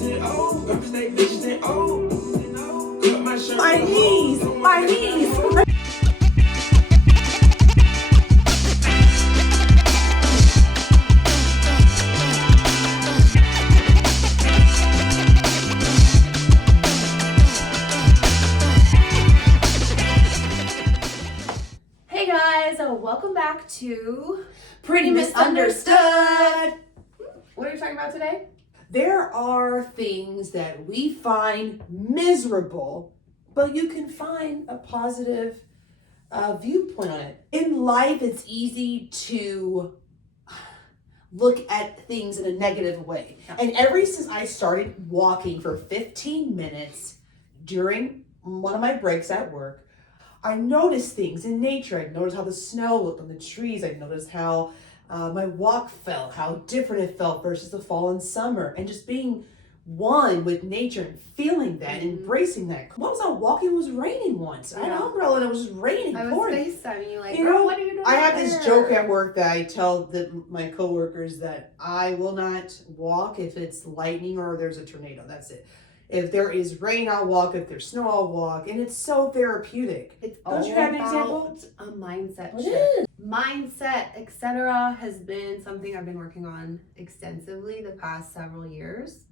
My knees, my knees. Hey guys, welcome back to Pretty Misunderstood. What are we talking about today? There are things that we find miserable, but you can find a positive viewpoint on it. In life, it's easy to look at things in a negative way. And ever since I started walking for 15 minutes during one of my breaks at work, I noticed things in nature. I noticed how the snow looked on the trees. I noticed how my walk felt, how different it felt versus the fall and summer, and just being one with nature and feeling that, embracing that. When I was out walking, it was raining once. I had an umbrella and it was just raining. I was pouring. FaceTiming you like, You girl, know, what are you doing I have out this there? joke at work that I tell my coworkers that I will not walk if it's lightning or there's a tornado. That's it. If there is rain, I'll walk. If there's snow, I'll walk. And it's so therapeutic. It's Don't all you have an about example? a mindset It shift. is. Mindset, etc., has been something I've been working on extensively the past several years.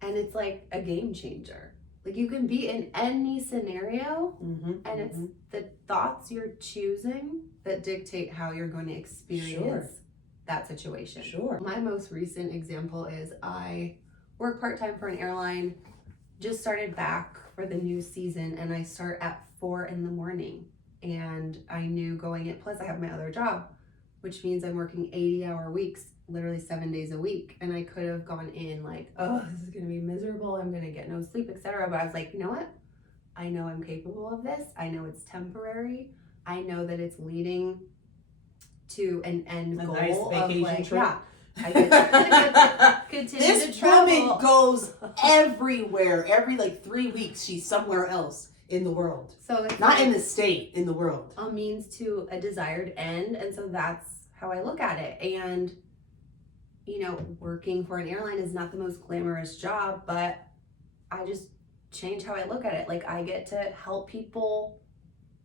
And it's like a game changer. Like you can be in any scenario, and it's the thoughts you're choosing that dictate how you're going to experience that situation. Sure. My most recent example is I work part-time for an airline, just started back for the new season, and I start at 4 a.m. And I knew going in, plus I have my other job, which means I'm working 80-hour weeks, literally 7 days a week. And I could have gone in like, oh, this is gonna be miserable, I'm gonna get no sleep, etc. But I was like, you know what? I know I'm capable of this. I know it's temporary. I know that it's leading to an end goal nice vacation of like, trip. yeah, I get to continue This to travel. woman goes everywhere. Every 3 weeks, she's somewhere else in the world. So it's Not like in the state, in the world. a means to a desired end, and so that's how I look at it. And you know, working for an airline is not the most glamorous job, but I just change how I look at it. Like I get to help people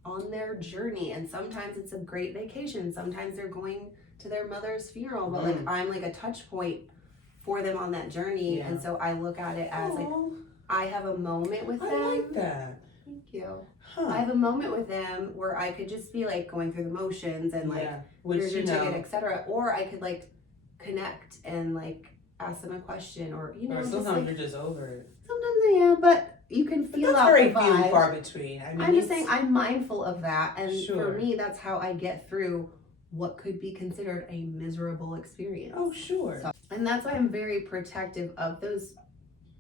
on their journey, and sometimes it's a great vacation, sometimes they're going to their mother's funeral, but like I'm like a touch point for them on that journey. And so I look at it as like I have a moment with them. I like that. Thank you. Huh. I have a moment with them where I could just be like going through the motions and like Which, here's your ticket, etc. Or I could like connect and like ask them a question, or you know, or just, sometimes like, you're just over it. sometimes I am, but you can But feel that's out very the few and vibe. far between. I mean, I'm just saying I'm mindful of that, and for Sure. me, that's how I get through what could be considered a miserable experience. Oh, sure. So, and that's why I'm very protective of those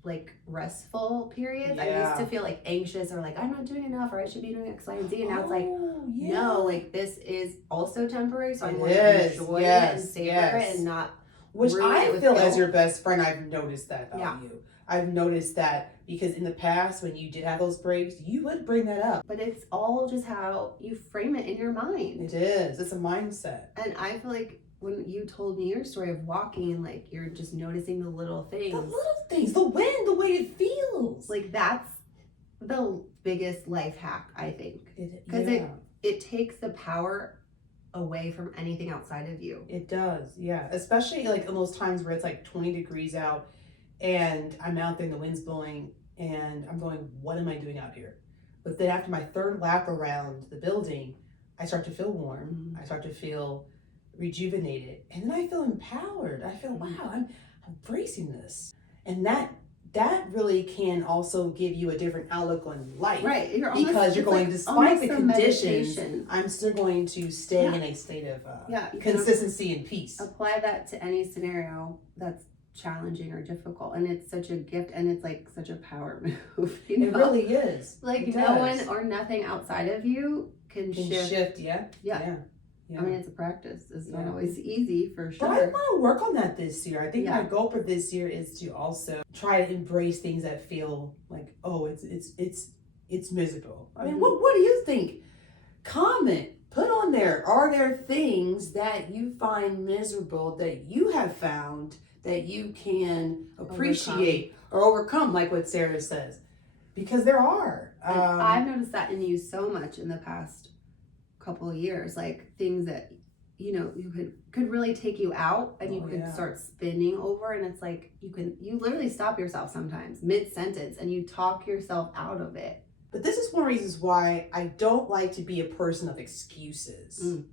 like restful periods. I used to feel like anxious or like I'm not doing enough or I should be doing X, Y, and Z. And now it's like, no, like this is also temporary. So I'm going to enjoy it and savor it and not Which ruin I it with feel guilt. as your best friend, I've noticed that about you. I've noticed that because in the past when you did have those breaks, you would bring that up. But it's all just how you frame it in your mind. It is. It's a mindset. And I feel like when you told me your story of walking and like you're just noticing the little things. The little things, the wind, the way it feels. Like that's the biggest life hack, I think. Because it takes the power away from anything outside of you. It does, yeah. Especially like in those times where it's like 20 degrees out and I'm out there and the wind's blowing and I'm going, what am I doing out here? But then after my third lap around the building, I start to feel warm. I start to feel rejuvenated. And then I feel empowered. I feel, wow, I'm embracing this. And that really can also give you a different outlook on life. Right. Because you're going, despite the conditions, I'm still going to stay in a state of consistency and peace. Apply that to any scenario that's challenging or difficult, and it's such a gift, and it's like such a power move. You know? It really is. Like no one or nothing outside of you can shift. Yeah. I mean, it's a practice. It's not always easy, for sure. But I want to work on that this year. I think my goal for this year is to also try to embrace things that feel like, oh, it's miserable. I mean, what do you think? Comment. Put on there. Are there things that you find miserable that you have found that you can appreciate or overcome, like what Sarah says, because there are. And I've noticed that in you so much in the past couple of years, like things that you could really take you out, and you could start spinning over, and it's like you literally stop yourself sometimes mid-sentence and you talk yourself out of it. But this is one of the reasons why I don't like to be a person of excuses.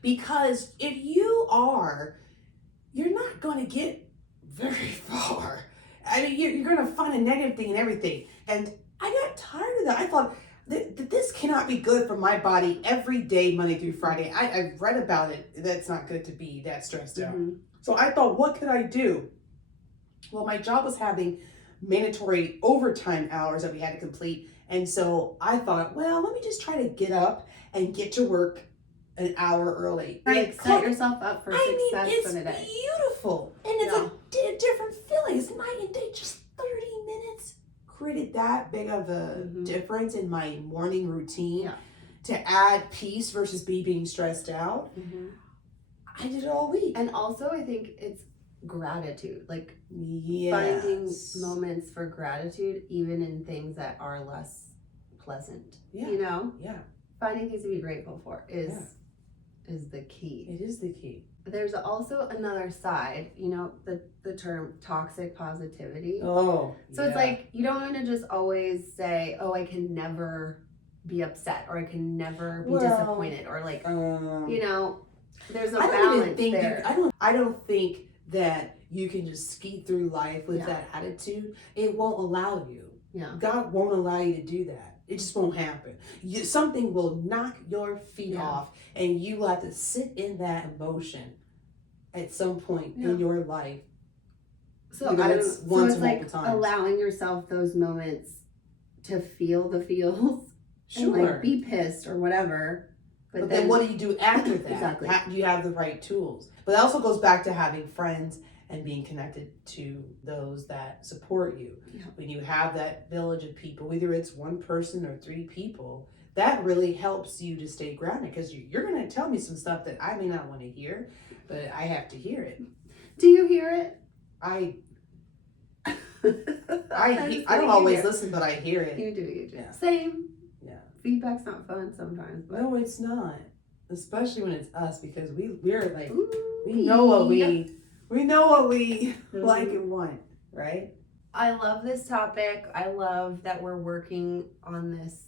Because if you are, you're not going to get very far. I mean, you're going to find a negative thing in everything. And I got tired of that. I thought that this cannot be good for my body every day, Monday through Friday. I've read about it. That's not good to be that stressed out. So I thought, what could I do? Well, my job was having mandatory overtime hours that we had to complete. And so I thought, well, let me just try to get up and get to work an hour early. Right, set yourself up for success for the day. It's beautiful. And it's a different feeling. It's night and day. Just 30 minutes created that big of a difference in my morning routine to add peace versus me being stressed out. I did it all week. And also, I think it's gratitude, like yes. finding moments for gratitude even in things that are less pleasant. Finding things to be grateful for is the key. It is the key. There's also another side, the term toxic positivity. So it's like you don't want to just always say, oh, I can never be upset, or I can never be disappointed, or like there's a balance there. I don't think that you can just ski through life with that attitude. It won't allow you. God won't allow you to do that. It just won't happen. Something will knock your feet off, and you will have to sit in that emotion at some point in your life. So it's like allowing yourself those moments to feel the feels, and like be pissed or whatever. But then what do you do after that? Exactly. Do you have the right tools? But that also goes back to having friends and being connected to those that support you. When you have that village of people, whether it's one person or 3 people, that really helps you to stay grounded, because you're going to tell me some stuff that I may not want to hear, but I have to hear it. Do you hear it? I don't always listen, but I hear it. You do. Yeah. Same. Yeah. Feedback's not fun sometimes. But... No, it's not. Especially when it's us, because we're like, we know what we like and want, right? I love this topic. I love that we're working on this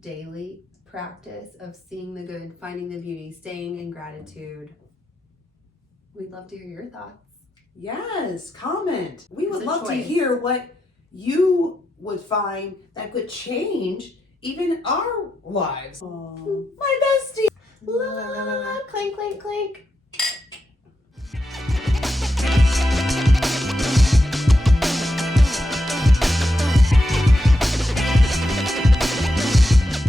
daily practice of seeing the good, finding the beauty, staying in gratitude. We'd love to hear your thoughts. Yes, comment. We would love to hear what you would find that could change even our lives. My bestie. La, la, la, la, clink, clink, clink.